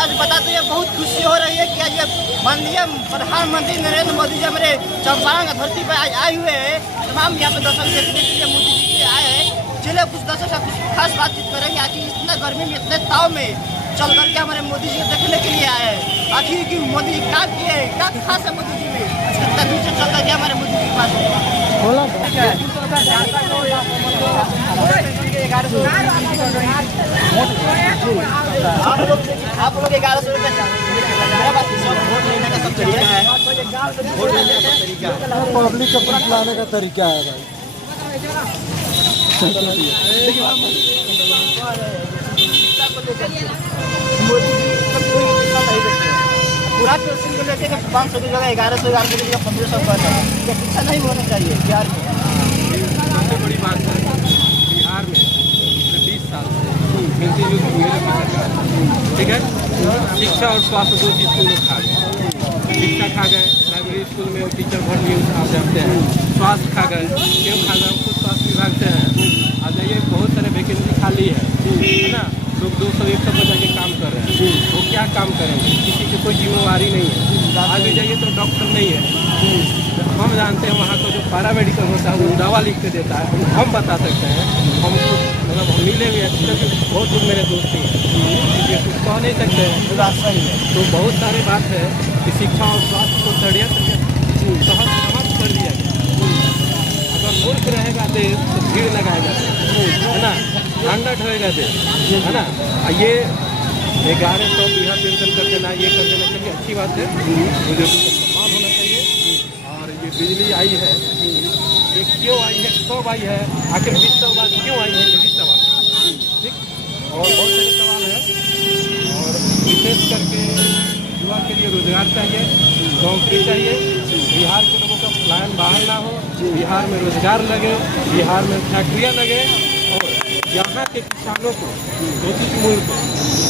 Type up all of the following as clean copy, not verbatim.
आज बताते हैं बहुत खुशी हो रही है कि आज ये माननीय प्रधानमंत्री नरेंद्र मोदी जी हमारे चंपारण की धरती पर आज आए हुए हैं। तमाम यहाँ पे दर्शन देखने के लिए मोदी जी के आए हैं। चलिए कुछ दर्शक से कुछ खास बातचीत करेंगे। आखिर इतना गर्मी में इतने ताव में चल करके हमारे मोदी जी को देखने के लिए आए हैं। आखिर की मोदी जी क्या किए, क्या खास है मोदी जी में, इतना दूर से चल करके हमारे मोदी जी के पास आप लोग 1100 रुपये वोट लेने का सब तरीका है। वोट लेने का सब तरीका है, पब्लिक को बुलाने का तरीका है भाई। मोदी जी पूरा पेंशन को लेकर 500 की जगह 1100 की जगह 1500 कर रहा है। ये शिक्षा नहीं होना चाहिए बिहार में। सबसे बड़ी बात है बिहार में पिछले 20 साल से पेंशन युग की सरकार, ठीक है। शिक्षा और स्वास्थ्य दो चीज़ को लोग खा गए। शिक्षा खा गए, प्राइमरी स्कूल में टीचर भर लिए आप जानते हैं। स्वास्थ्य खा गए, क्यों खा गए, खुद स्वास्थ्य विभाग से हैं। आज ये बहुत सारे वैकेंसी खाली है ना। लोग 200-100 पर जाके काम कर रहे हैं। वो क्या काम करेंगे, किसी की कोई जिम्मेवारी नहीं है। आगे जाइए तो डॉक्टर नहीं है। हम जानते हैं वहाँ का जो पैरामेडिकल होता है वो दवा लिख के देता है, हम बता सकते हैं। हम मतलब हम मिले हुए बहुत लोग मेरे दोस्त ही हैं, कुछ कह नहीं सकते हैं। तो बहुत सारी बात है कि शिक्षा और स्वास्थ्य को षड्यंत्र सहज कर दिया गया। अगर मूर्ख रहेगा देश तो भीड़ लगाएगा, है ना, झंडट होएगा देश, है ना। ये 1100 बिहार पेंशन कर देना, ये कर देना चाहिए, अच्छी बात है। मुझे सम्मान होना चाहिए। और ये बिजली आई है, ये क्यों आई है, कब आई है, आखिर 20 साल बाद क्यों आई है, ये भी सवाल, ठीक। और बहुत सारे सवाल हैं। और विशेष करके युवा के लिए रोजगार चाहिए, नौकरी चाहिए। बिहार के लोगों का प्लान बाहर ना हो, बिहार में रोजगार लगे, बिहार में फैक्ट्रियाँ लगे और यहाँ के किसानों को उचित मूल्य को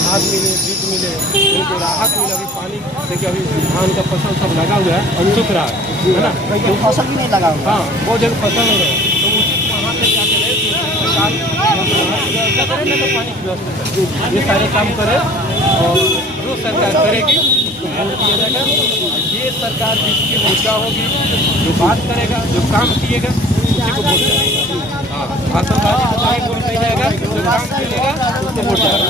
खाद मिले, बीज मिले, उनको राहत मिले। अभी पानी देखिए, अभी धान का फसल सब लगा हुआ है और सूख रहा है ना। तो फसल भी नहीं लगा हुआ। हाँ, वो जगह फसल नहीं है तो उचित वहाँ से क्या करे, सरकार व्यवस्था करे ना, तो पानी की व्यवस्था करे, ये सारे काम करे। और जो सरकार करेगी तो वोट किया जाएगा। ये सरकार जिसकी मुद्दा होगी, जो बात करेगा, जो काम किएगा, उसी को वोट करेगा। हाँ, भाषणबाजी को वोट नहीं जाएगा, जो काम करेगा उसको वोट जाएगा।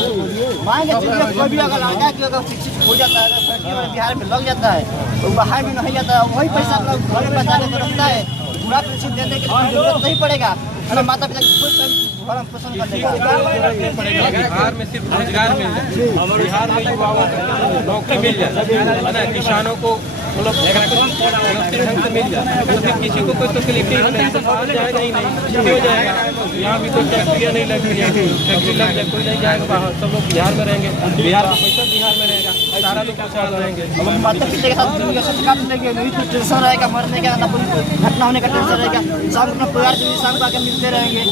मान के चलिए कोई भी अगर लड़का कि अगर शिक्षित हो जाता है, फैक्ट्री में बिहार में लग जाता है, तो बाहर भी नहीं जाता है, वही पैसा अपना घर में बचा के रखता है। पूरा पेंशन देने की जरूरत नहीं पड़ेगा, मतलब माता पिता की कोई भरण पोषण कर देगा। बिहार में सिर्फ रोजगार मिल जाए, बिहार में युवाओं को नौकरी मिल जाए, है ना, किसानों को मतलब व्यवस्थित ढंग से मिल जाए, तो फिर किसी को कोई तकलीफ नहीं, तो बाहर जाएगा ही नहीं, क्यों जाएगा। यहाँ भी कोई फैक्ट्रियाँ नहीं लग रही है, फैक्ट्री लग जाए कोई नहीं जाएगा बाहर, सब लोग बिहार में रहेंगे, बिहार का पैसा बिहार में रहेगा, सारा लोग पछाड़ रहेंगे। माता पिता के साथ काट लेंगे, नहीं तो टेंशन रहेगा, मरने का ना कोई घटना होने का टेंशन रहेगा। शाम को अपना परिवार से शाम को आके मिलते रहेंगे।